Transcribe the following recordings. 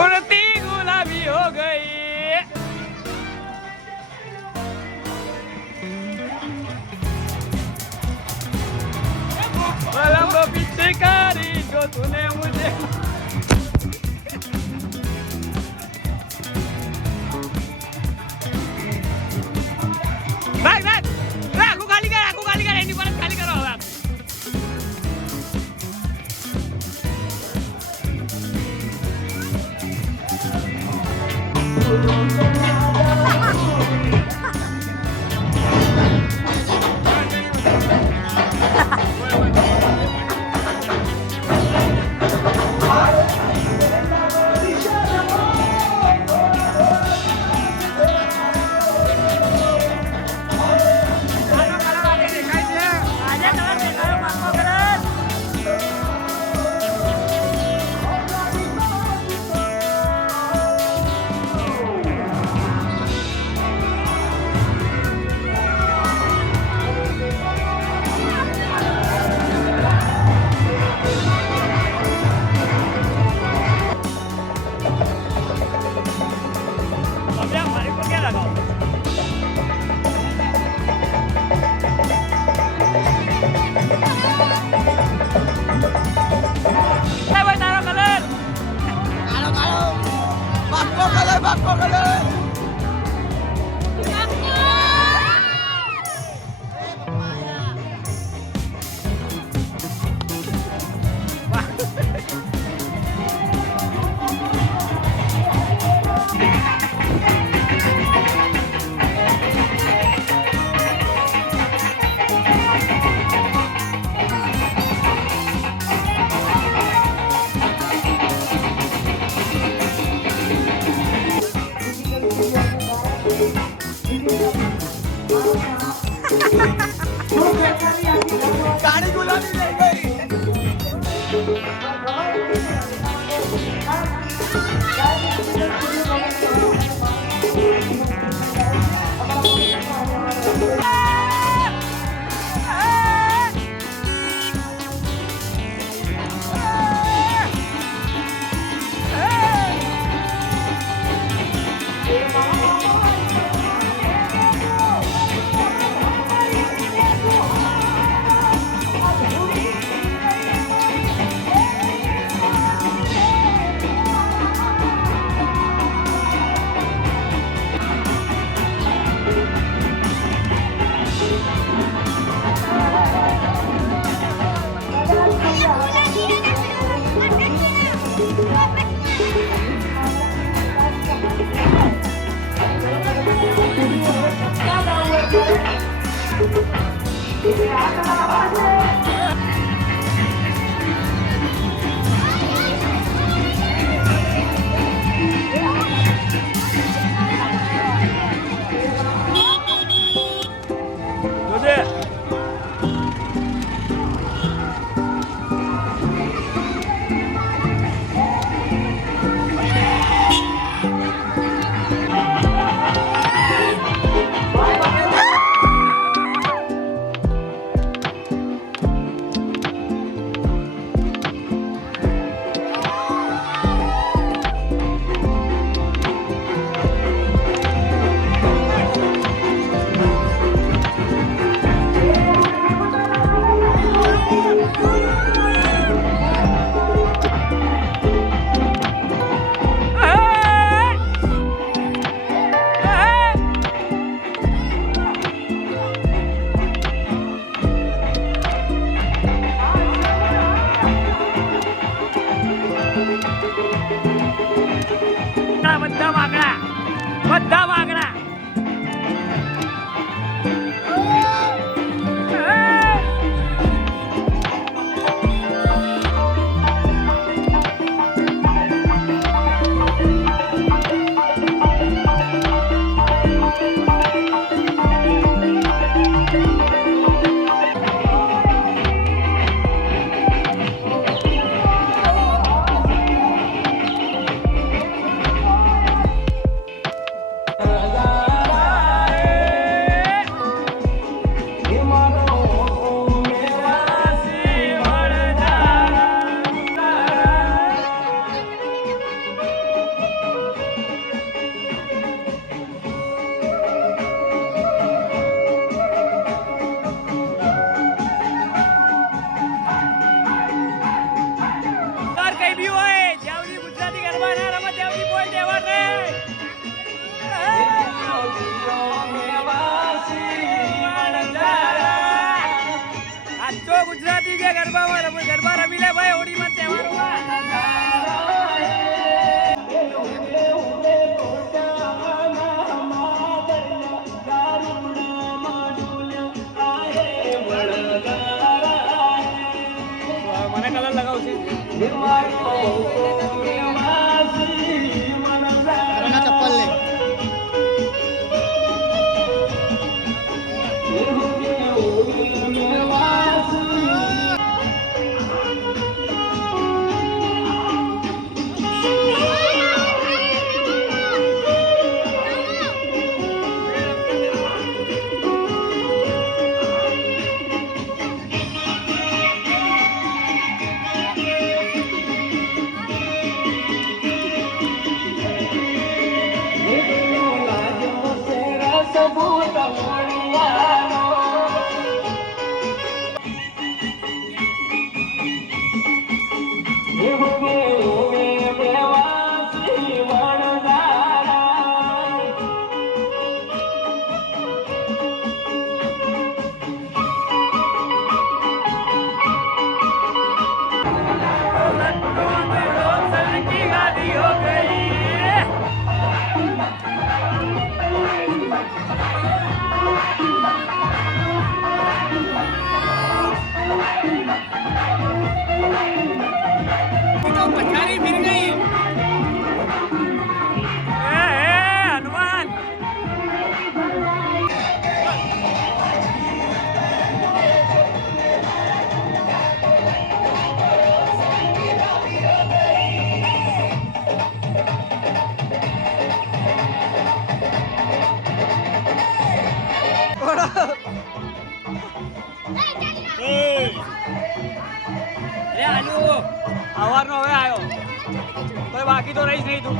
कुर्ती गुलाबी हो गई। पलंग पिचकारी जो तूने मुझे भाग भाग आखू खाली कर एनी पर खाली करो હવે સવારનો હવે આવ્યો કોઈ બાકી તો રહીશ નહીં તું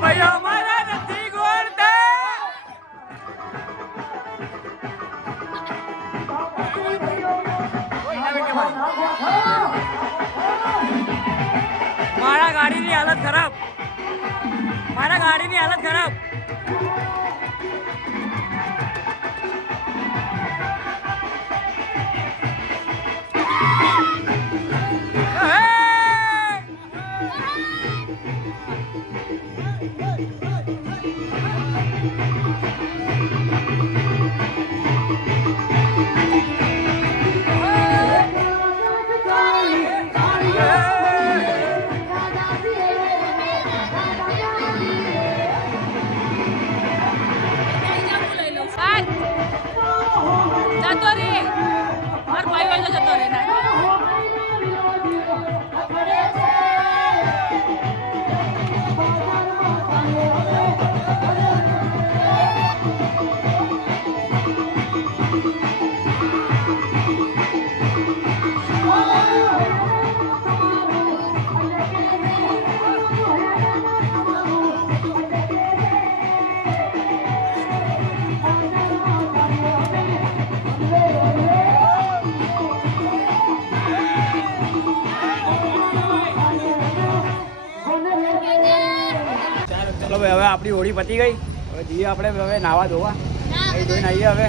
ભાઈઓ મારા નથી ગોળતા મારા ગાડીની હાલત ખરાબ ચલો ભાઈ હવે આપણી હોળી પતી ગઈ હવે જઈએ આપણે હવે નાવા ધોવા અહીં ધોઈને આવીએ હવે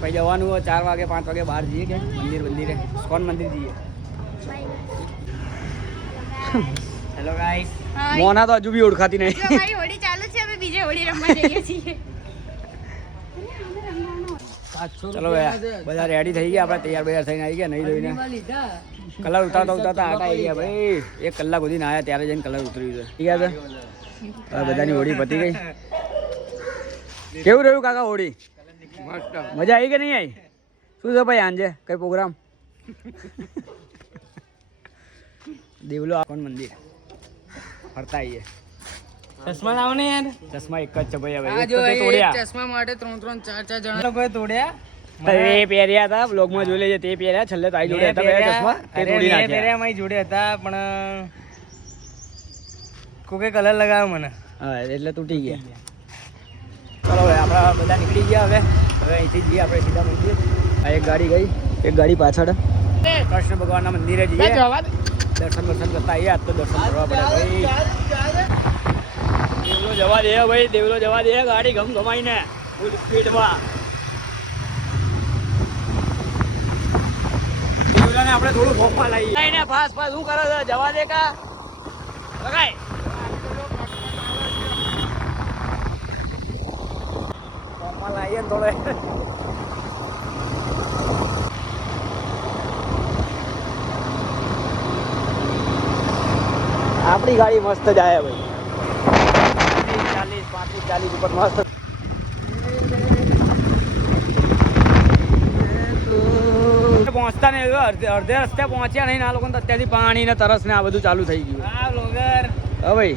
પછી જવાનું 4 વાગે 5 વાગે બહાર જઈએ કે મંદિરે ઇસ્કોન મંદિર જઈએ હેલો ગાઈસ મોના તો હજુ બી ઓળખાતી નહીં ભાઈ હોળી ચાલુ છે અમે બીજે હોળી રમવા જઈએ છીએ ચલો ભાઈ બધા રેડી થઈ ગયા આપણે તૈયાર થઈને આવી ગયા નહીં ધોઈને કલર ઉતારતા આટા આવી ગયા ભાઈ 1 કલાક સુધી ના આવ્યા ત્યારે જઈને કલર ઉતર્યું છે ઠીક છે બધાની હોળી પતી ગઈ કેવું રહ્યું કાકા હોળી મજા આવી કે નહીં આવી શું છે ભાઈ આંજે કઈ પ્રોગ્રામ દેવલો કોણ મંદિર ફરતા આવીએ ચશ્મા લાવો ને યાર ચશ્મા એક જ છે ભાઈ હવે આ જો ચશ્મા માટે 3 4 જણા લોકોએ તોડ્યા તે પહેર્યા હતા બ્લોગમાં જોઈ લેજે તે પહેર્યા છેલ્લે તાઈ જોડે હતા પહેર્યા ચશ્મા તે તોડી નાખ્યા પહેર્યા મારી જોડે હતા પણ કોકે કલર લગાવ્યો મને હા એટલે તૂટી ગયા ચલો હવે આપણા બધા નીકળી ગયા હવે અહીંથી જઈએ આપણે સીધા મંદિર આ એક ગાડી ગઈ એક ગાડી પાછળ કૃષ્ણ ભગવાનના મંદિરે જઈએ દર્શન કરતા આવીએ આજ તો દર્શન કરવા પડે ભાઈ દેવલો જવા દે ભાઈ દેવલો જવા દે ગાડી ગમાઈને ફૂલ સ્પીડમાં દેવલાને આપણે થોડું ફોફા લાવીએ ફાસ શું કરે છે જવા દે કા લગાય ફોફા લાવીએ ને થોડે આપણી ગાડી મસ્ત જાય ભાઈ 40 ઉપર મસ્ત પહોંચતા ને અડધે રસ્તે પહોંચ્યા નહીં આ લોકોને અત્યારથી પાણી ને તરસ ને આ બધું ચાલુ થઈ ગયું હા ભાઈ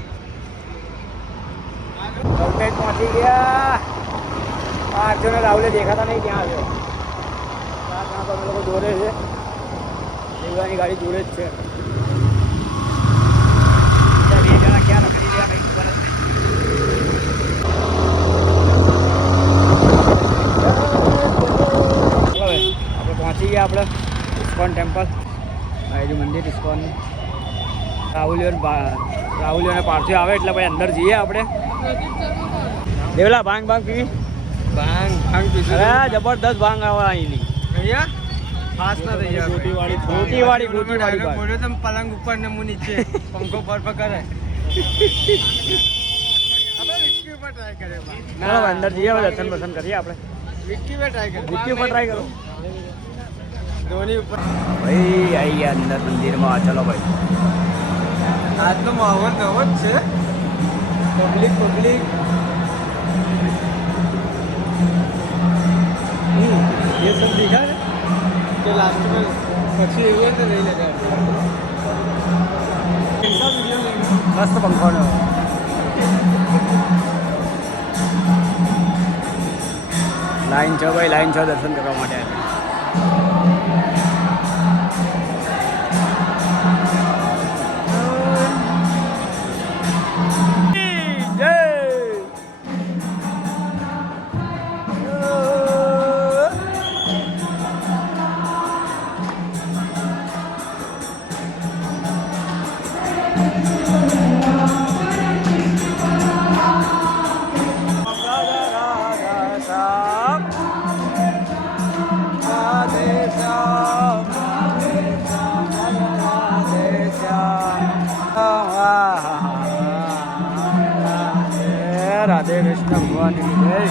પહોંચી ગયા આર્થોને રાહુલે દેખાતા નહીં ક્યાં છે. ત્યાં પર લોકો દોરે છે. દેવલાની ગાડી જોડે જ છે. બે જણા ક્યાં રખડી ગયા કંઈ ખબર નથી. આપણે પહોંચી ગયા આપણે ઇસ્કોન ટેમ્પલ. બાજુ મંદિર ઇસ્કોનનું. રાહુલિયોને પાર્થિવ આવે એટલે ભાઈ અંદર જઈએ આપણે. દેવલા ભાંગ પીવી. ભાંગ પીશું. અરે જબરદસ્ત ભાંગ આવે અહીંની. અહીંયા ખાસ ના થઈ જાય. ગોટી વાળી બોલ્યો તમે પલંગ ઉપર ને હું નીચે પંખો પર કરે. આપણે વિસ્કી ઉપર ટ્રાય કરીએ. ના અંદર જઈએ દર્શન બર્શન કરીએ આપણે. વિસ્કી પર ટ્રાય કરીએ. વિસ્કી ઉપર ટ્રાય કરો. ધોની ઉપર ભાઈ આવી ગયા અંદર મંદિરમાં. ચલો ભાઈ. આજ તો માહોલ નવો જ છે. પબ્લિક ये सब दिखा है कि लास्ट में પછી એવું હોય તો લઈ લેજો. મસ્ત પંખો ને લાઈન છો ભાઈ, લાઈન છો દર્શન કરવા માટે. રાધે કૃષ્ણ ભગવાન કી જય.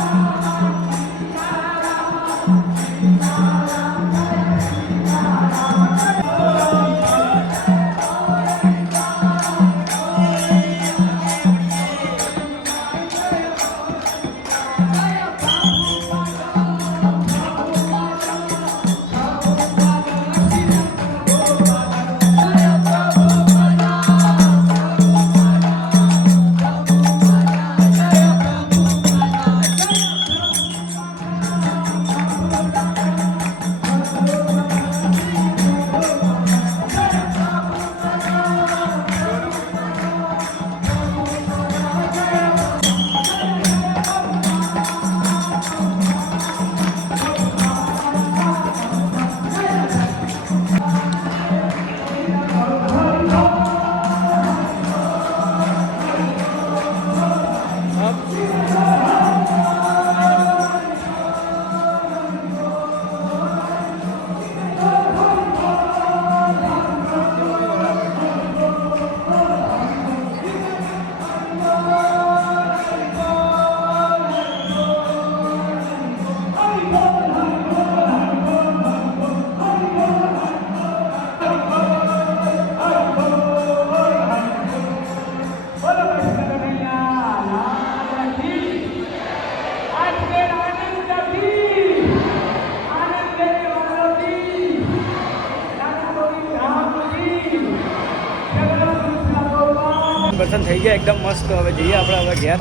દર્શન થઈ ગયા એકદમ મસ્ત. હવે જઈએ આપણે હવે ઘેર.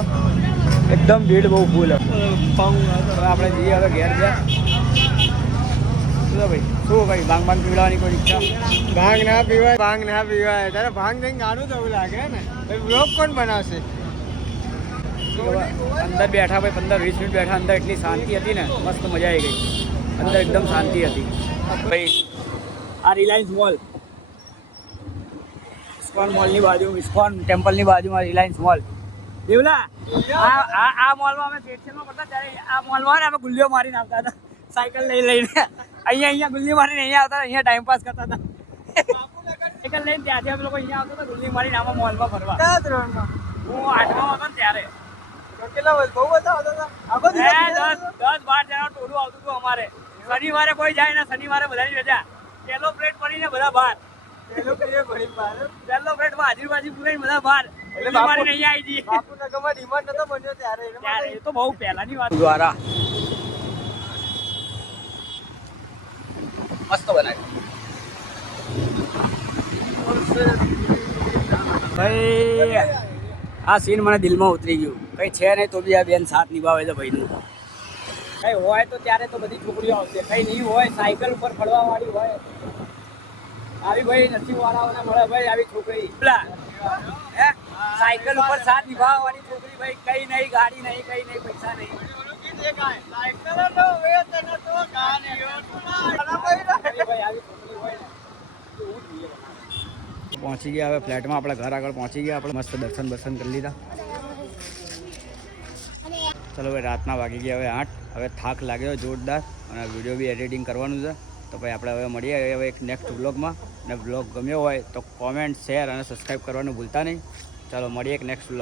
એકદમ ભીડ બહુ ફૂલ. આપણે જઈએ હવે ઘેર ગયા. ભાઈ શું ભાઈ ભાંગ પીવડાવવાની કોઈ ઈચ્છા? ભાંગ ના પીવાય તારે ભાંગ થઈને ગાનું તો એવું લાગે ને. બ્લોગ કોણ બનાવશે? અંદર બેઠા ભાઈ 15-20 મિનિટ બેઠા. અંદર એટલી શાંતિ હતી ને, મસ્ત મજા આવી ગઈ. અંદર એકદમ શાંતિ હતી ભાઈ. આ રિલાયન્સ મોલ, ઇસ્કોન મોલની બાજુ, ઇસ્કોન ટેમ્પલની બાજુમાં રિલાયન્સ મોલ. દેવલા આ મોલમાં અમે પેટ્રોલમાં પડતા ત્યારે આ મોલમાં અમે ગુલ્લીઓ મારીને આવતા હતા સાયકલ લઈને. અહીંયા ગુલ્લી મારીને અહીંયા આવતા, અહીંયા ટાઈમ પાસ કરતા હતા. સાયકલ લઈને ત્યાંથી અમે લોકો અહીંયા આવતા હતા ગુલ્લી મારીને આમાં મોલમાં ફરવા. કયા ધોરણમાં? હું 8માં હતો ને ત્યારે. કેટલા બહુ બધા આવતા હતા. 10-12 જણા ટોળું આવતું હતું અમારે. શનિવારે કોઈ જાય ને, શનિવારે બધાની રજા. પેલો પ્લેટ ભરીને બધા બહાર. પેલો પ્લેટમાં હાજરી પૂરાઈને બધા બહાર. એટલે મારીને અહીંયા આવી જઈએ. બાપુનગરમાં ડિમાન્ડ નતો બન્યો ત્યારે. એ તો બહુ પહેલાની વાત. દ્વારા મસ્ત બનાવી ભાઈ. આ સીન મને દિલમાં ઉતરી ગયું. કઈ છે નહીં તો બી આ બેન સાથ નિભાવે છે ભાઈનું. કઈ હોય તો ત્યારે તો બધી છોકરીઓ આવશે, કઈ નહીં હોય સાયકલ ઉપર ફરવા વાળી હોય આવી ભાઈ નસીબ વાળાઓને મળે ભાઈ આવી છોકરી. હે સાયકલ ઉપર સાથ નિભાવવાની છોકરી ભાઈ, કઈ નહીં ગાડી નહીં કઈ નહીં પૈસા નહીં. પહોંચી ગયા હવે ફ્લેટમાં, આપણા ઘર આગળ પહોંચી ગયા. આપણે મસ્ત દર્શન કરી લીધા. ચલો ભાઈ રાતના વાગી ગયા હવે 8. હવે થાક લાગ્યો જોરદાર અને વિડીયો બી એડિટિંગ કરવાનું છે. તો ભાઈ આપણે હવે મળીએ હવે એક નેક્સ્ટ વ્લોગમાં. અને વ્લોગ ગમ્યો હોય તો કોમેન્ટ શેર અને સબસ્ક્રાઈબ કરવાનું ભૂલતા નહીં. ચાલો મળીએ એક નેક્સ્ટ વ્લોગ.